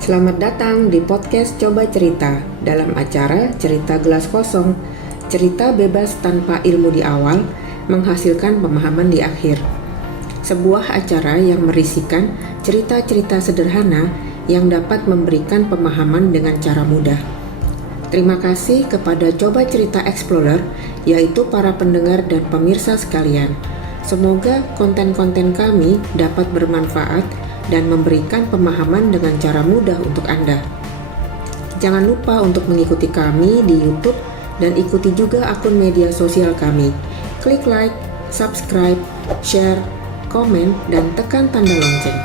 Selamat datang di podcast Coba Cerita dalam acara Cerita Gelas Kosong. Cerita bebas tanpa ilmu di awal, menghasilkan pemahaman di akhir. Sebuah acara yang merisikan cerita-cerita sederhana yang dapat memberikan pemahaman dengan cara mudah. Terima kasih kepada Coba Cerita Explorer, yaitu para pendengar dan pemirsa sekalian. Semoga konten-konten kami dapat bermanfaat dan memberikan pemahaman dengan cara mudah untuk Anda. Jangan lupa untuk mengikuti kami di YouTube dan ikuti juga akun media sosial kami. Klik like, subscribe, share, komen, dan tekan tanda lonceng.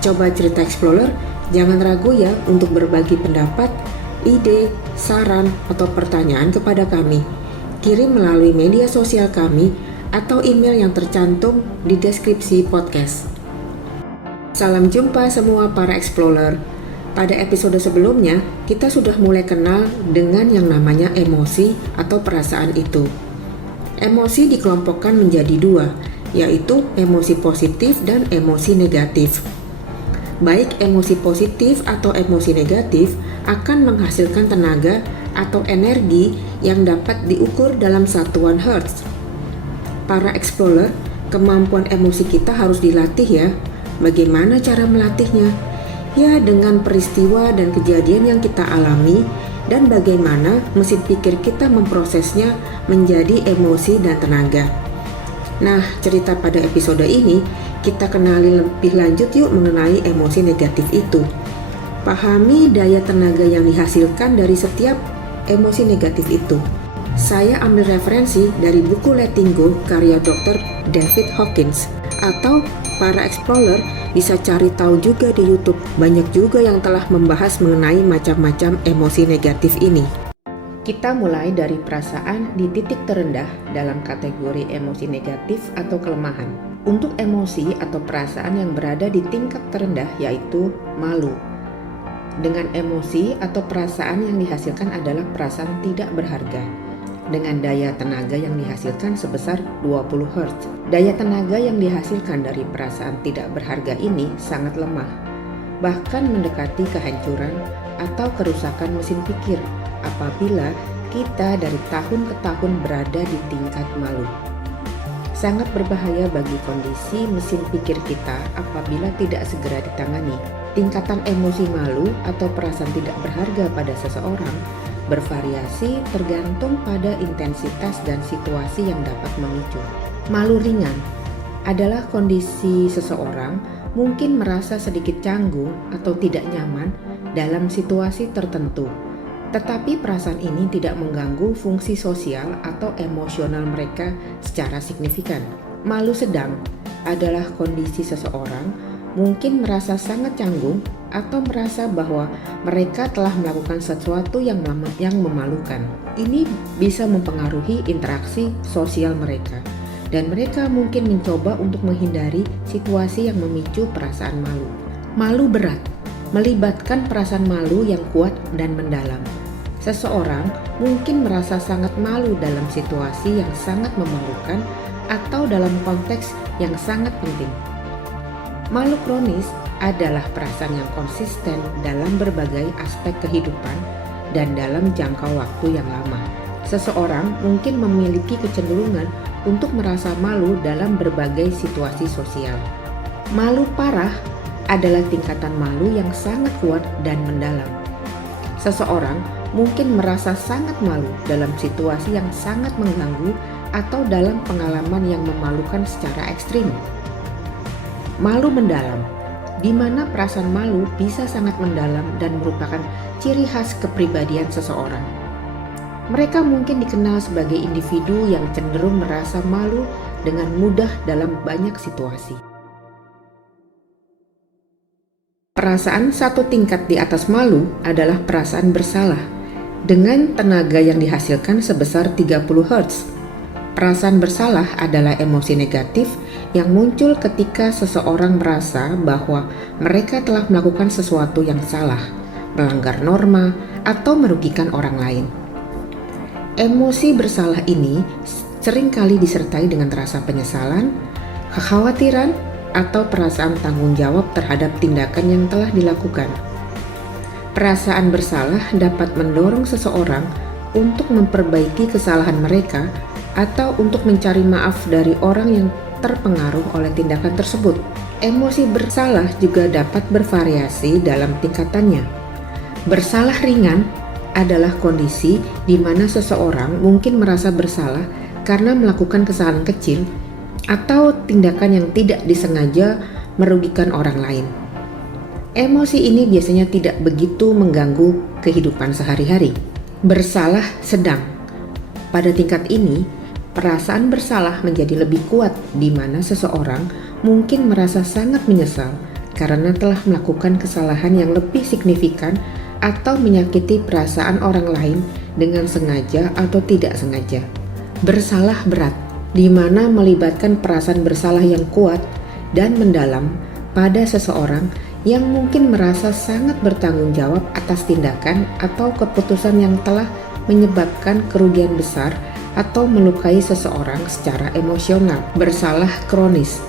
Coba Cerita Explorer, jangan ragu ya untuk berbagi pendapat, ide, saran, atau pertanyaan kepada kami. Kirim melalui media sosial kami atau email yang tercantum di deskripsi podcast. Salam jumpa semua para explorer. Pada episode sebelumnya, kita sudah mulai kenal dengan yang namanya emosi atau perasaan itu. Emosi dikelompokkan menjadi dua, yaitu emosi positif dan emosi negatif. Baik emosi positif atau emosi negatif akan menghasilkan tenaga atau energi yang dapat diukur dalam satuan hertz. Para explorer, kemampuan emosi kita harus dilatih ya. Bagaimana cara melatihnya? Ya, dengan peristiwa dan kejadian yang kita alami dan bagaimana mesin pikir kita memprosesnya menjadi emosi dan tenaga. Nah, cerita pada episode ini kita kenali lebih lanjut yuk mengenai emosi negatif itu. Pahami daya tenaga yang dihasilkan dari setiap emosi negatif itu. Saya ambil referensi dari buku Letting Go karya Dr. David Hawkins. Atau para explorer bisa cari tahu juga di YouTube. Banyak juga yang telah membahas mengenai macam-macam emosi negatif ini. Kita mulai dari perasaan di titik terendah dalam kategori emosi negatif atau kelemahan. Untuk emosi atau perasaan yang berada di tingkat terendah yaitu malu. Dengan emosi atau perasaan yang dihasilkan adalah perasaan tidak berharga. Dengan daya tenaga yang dihasilkan sebesar 20 Hz. Daya tenaga yang dihasilkan dari perasaan tidak berharga ini sangat lemah, bahkan mendekati kehancuran atau kerusakan mesin pikir apabila kita dari tahun ke tahun berada di tingkat malu. Sangat berbahaya bagi kondisi mesin pikir kita apabila tidak segera ditangani. Tingkatan emosi malu atau perasaan tidak berharga pada seseorang bervariasi tergantung pada intensitas dan situasi yang dapat memicu. Malu ringan adalah kondisi seseorang mungkin merasa sedikit canggung atau tidak nyaman dalam situasi tertentu, tetapi perasaan ini tidak mengganggu fungsi sosial atau emosional mereka secara signifikan. Malu sedang adalah kondisi seseorang mungkin merasa sangat canggung atau merasa bahwa mereka telah melakukan sesuatu yang memalukan. Ini bisa mempengaruhi interaksi sosial mereka, dan mereka mungkin mencoba untuk menghindari situasi yang memicu perasaan malu. Malu berat melibatkan perasaan malu yang kuat dan mendalam. Seseorang mungkin merasa sangat malu dalam situasi yang sangat memalukan atau dalam konteks yang sangat penting. Malu kronis adalah perasaan yang konsisten dalam berbagai aspek kehidupan dan dalam jangka waktu yang lama. Seseorang mungkin memiliki kecenderungan untuk merasa malu dalam berbagai situasi sosial. Malu parah adalah tingkatan malu yang sangat kuat dan mendalam. Seseorang mungkin merasa sangat malu dalam situasi yang sangat mengganggu atau dalam pengalaman yang memalukan secara ekstrim. Malu mendalam, di mana perasaan malu bisa sangat mendalam dan merupakan ciri khas kepribadian seseorang. Mereka mungkin dikenal sebagai individu yang cenderung merasa malu dengan mudah dalam banyak situasi. Perasaan satu tingkat di atas malu adalah perasaan bersalah, dengan tenaga yang dihasilkan sebesar 30 Hz. Perasaan bersalah adalah emosi negatif yang muncul ketika seseorang merasa bahwa mereka telah melakukan sesuatu yang salah, melanggar norma, atau merugikan orang lain. Emosi bersalah ini seringkali disertai dengan rasa penyesalan, kekhawatiran, atau perasaan tanggung jawab terhadap tindakan yang telah dilakukan. Perasaan bersalah dapat mendorong seseorang untuk memperbaiki kesalahan mereka atau untuk mencari maaf dari orang yang terpengaruh oleh tindakan tersebut. Emosi bersalah juga dapat bervariasi dalam tingkatannya. Bersalah ringan adalah kondisi di mana seseorang mungkin merasa bersalah karena melakukan kesalahan kecil atau tindakan yang tidak disengaja merugikan orang lain. Emosi ini biasanya tidak begitu mengganggu kehidupan sehari-hari. Bersalah sedang. Pada tingkat ini, perasaan bersalah menjadi lebih kuat di mana seseorang mungkin merasa sangat menyesal karena telah melakukan kesalahan yang lebih signifikan atau menyakiti perasaan orang lain dengan sengaja atau tidak sengaja. Bersalah berat, di mana melibatkan perasaan bersalah yang kuat dan mendalam pada seseorang yang mungkin merasa sangat bertanggung jawab atas tindakan atau keputusan yang telah menyebabkan kerugian besar atau melukai seseorang secara emosional. Bersalah kronis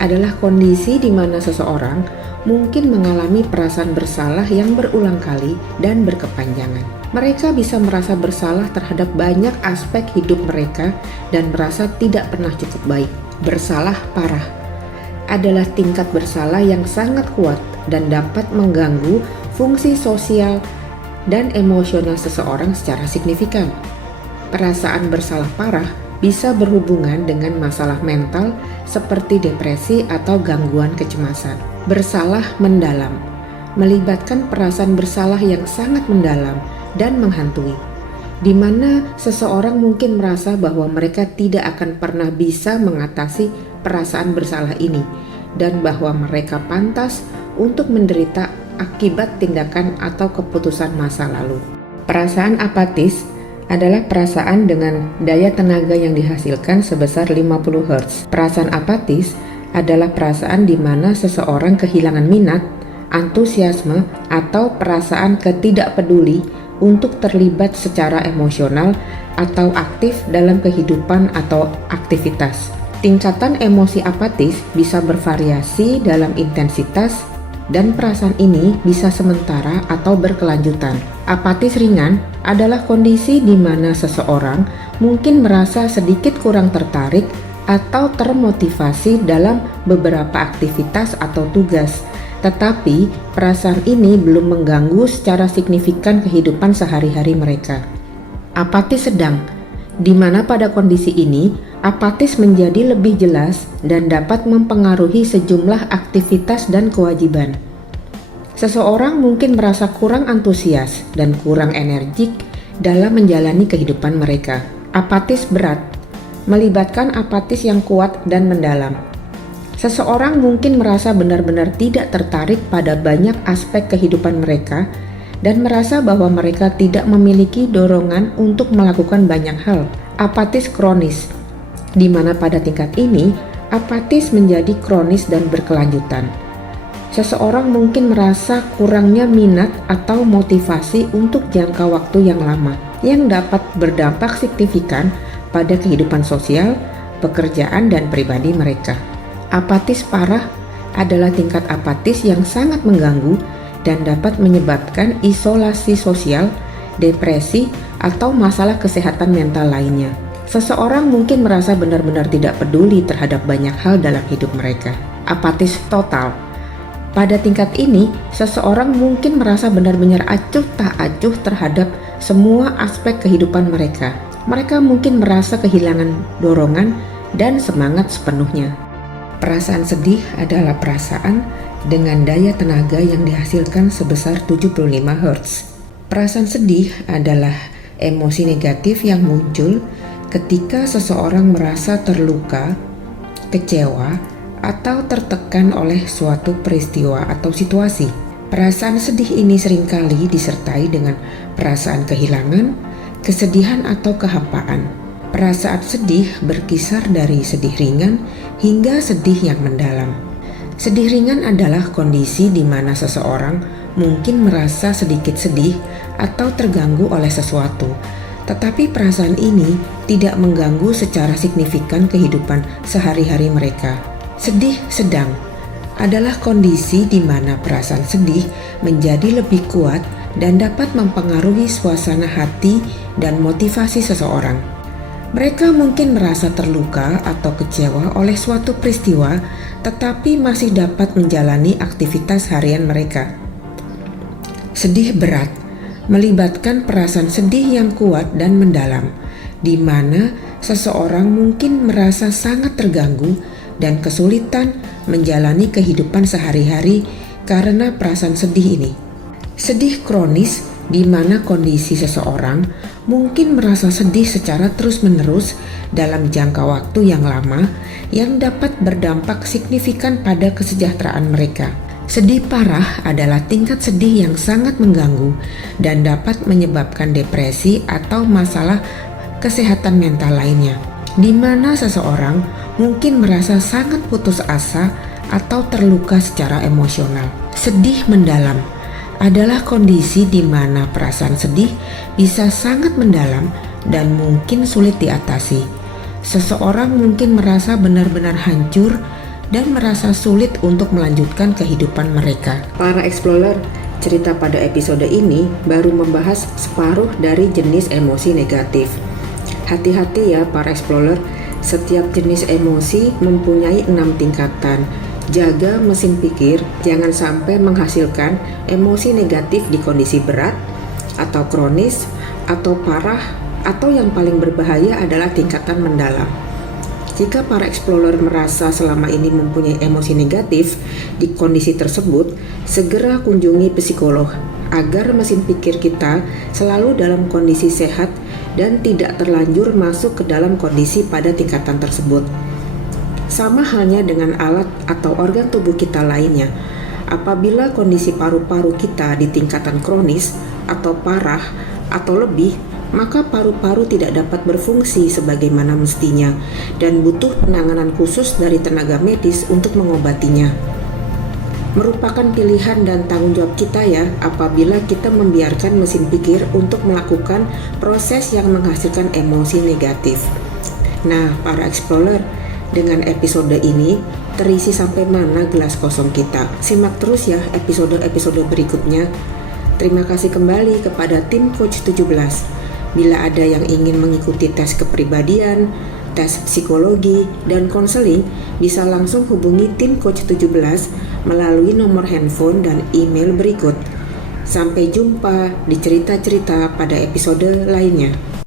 adalah kondisi di mana seseorang mungkin mengalami perasaan bersalah yang berulang kali dan berkepanjangan. Mereka bisa merasa bersalah terhadap banyak aspek hidup mereka dan merasa tidak pernah cukup baik. Bersalah parah adalah tingkat bersalah yang sangat kuat dan dapat mengganggu fungsi sosial dan emosional seseorang secara signifikan. Perasaan bersalah parah bisa berhubungan dengan masalah mental seperti depresi atau gangguan kecemasan. Bersalah mendalam melibatkan perasaan bersalah yang sangat mendalam dan menghantui, di mana seseorang mungkin merasa bahwa mereka tidak akan pernah bisa mengatasi perasaan bersalah ini dan bahwa mereka pantas untuk menderita akibat tindakan atau keputusan masa lalu. Perasaan apatis adalah perasaan dengan daya tenaga yang dihasilkan sebesar 50 Hz. Perasaan apatis adalah perasaan di mana seseorang kehilangan minat, antusiasme, atau perasaan ketidakpeduli untuk terlibat secara emosional atau aktif dalam kehidupan atau aktivitas. Tingkatan emosi apatis bisa bervariasi dalam intensitas dan perasaan ini bisa sementara atau berkelanjutan. Apatis ringan adalah kondisi di mana seseorang mungkin merasa sedikit kurang tertarik atau termotivasi dalam beberapa aktivitas atau tugas, tetapi perasaan ini belum mengganggu secara signifikan kehidupan sehari-hari mereka. Apatis sedang, di mana pada kondisi ini apatis menjadi lebih jelas dan dapat mempengaruhi sejumlah aktivitas dan kewajiban. Seseorang mungkin merasa kurang antusias dan kurang energik dalam menjalani kehidupan mereka. Apatis berat melibatkan apatis yang kuat dan mendalam. Seseorang mungkin merasa benar-benar tidak tertarik pada banyak aspek kehidupan mereka dan merasa bahwa mereka tidak memiliki dorongan untuk melakukan banyak hal. Apatis kronis, di mana pada tingkat ini apatis menjadi kronis dan berkelanjutan. Seseorang mungkin merasa kurangnya minat atau motivasi untuk jangka waktu yang lama, yang dapat berdampak signifikan pada kehidupan sosial, pekerjaan, dan pribadi mereka. Apatis parah adalah tingkat apatis yang sangat mengganggu dan dapat menyebabkan isolasi sosial, depresi, atau masalah kesehatan mental lainnya. Seseorang mungkin merasa benar-benar tidak peduli terhadap banyak hal dalam hidup mereka. Apatis total. Pada tingkat ini, seseorang mungkin merasa benar-benar acuh tak acuh terhadap semua aspek kehidupan mereka. Mereka mungkin merasa kehilangan dorongan dan semangat sepenuhnya. Perasaan sedih adalah perasaan dengan daya tenaga yang dihasilkan sebesar 75 Hz. Perasaan sedih adalah emosi negatif yang muncul ketika seseorang merasa terluka, kecewa, atau tertekan oleh suatu peristiwa atau situasi. Perasaan sedih ini seringkali disertai dengan perasaan kehilangan, kesedihan, atau kehampaan. Perasaan sedih berkisar dari sedih ringan hingga sedih yang mendalam. Sedih ringan adalah kondisi di mana seseorang mungkin merasa sedikit sedih atau terganggu oleh sesuatu, tetapi perasaan ini tidak mengganggu secara signifikan kehidupan sehari-hari mereka. Sedih sedang adalah kondisi di mana perasaan sedih menjadi lebih kuat dan dapat mempengaruhi suasana hati dan motivasi seseorang. Mereka mungkin merasa terluka atau kecewa oleh suatu peristiwa, tetapi masih dapat menjalani aktivitas harian mereka. Sedih berat melibatkan perasaan sedih yang kuat dan mendalam, di mana seseorang mungkin merasa sangat terganggu dan kesulitan menjalani kehidupan sehari-hari karena perasaan sedih ini. Sedih kronis di mana kondisi seseorang mungkin merasa sedih secara terus-menerus dalam jangka waktu yang lama yang dapat berdampak signifikan pada kesejahteraan mereka. Sedih parah adalah tingkat sedih yang sangat mengganggu dan dapat menyebabkan depresi atau masalah kesehatan mental lainnya, di mana seseorang mungkin merasa sangat putus asa atau terluka secara emosional. Sedih mendalam adalah kondisi di mana perasaan sedih bisa sangat mendalam dan mungkin sulit diatasi. Seseorang mungkin merasa benar-benar hancur dan merasa sulit untuk melanjutkan kehidupan mereka. Para explorer, cerita pada episode ini baru membahas separuh dari jenis emosi negatif. Hati-hati ya para explorer, setiap jenis emosi mempunyai 6 tingkatan. Jaga mesin pikir, jangan sampai menghasilkan emosi negatif di kondisi berat, atau kronis, atau parah, atau yang paling berbahaya adalah tingkatan mendalam. Jika para explorer merasa selama ini mempunyai emosi negatif di kondisi tersebut, segera kunjungi psikolog agar mesin pikir kita selalu dalam kondisi sehat dan tidak terlanjur masuk ke dalam kondisi pada tingkatan tersebut. Sama halnya dengan alat atau organ tubuh kita lainnya. Apabila kondisi paru-paru kita di tingkatan kronis atau parah atau lebih, maka paru-paru tidak dapat berfungsi sebagaimana mestinya dan butuh penanganan khusus dari tenaga medis untuk mengobatinya. Merupakan pilihan dan tanggung jawab kita ya apabila kita membiarkan mesin pikir untuk melakukan proses yang menghasilkan emosi negatif. Nah, para explorer, dengan episode ini, terisi sampai mana gelas kosong kita? Simak terus ya episode-episode berikutnya. Terima kasih kembali kepada tim Coach 17. Bila ada yang ingin mengikuti tes kepribadian, tes psikologi, dan konseling, bisa langsung hubungi tim Coach 17 melalui nomor handphone dan email berikut. Sampai jumpa di cerita-cerita pada episode lainnya.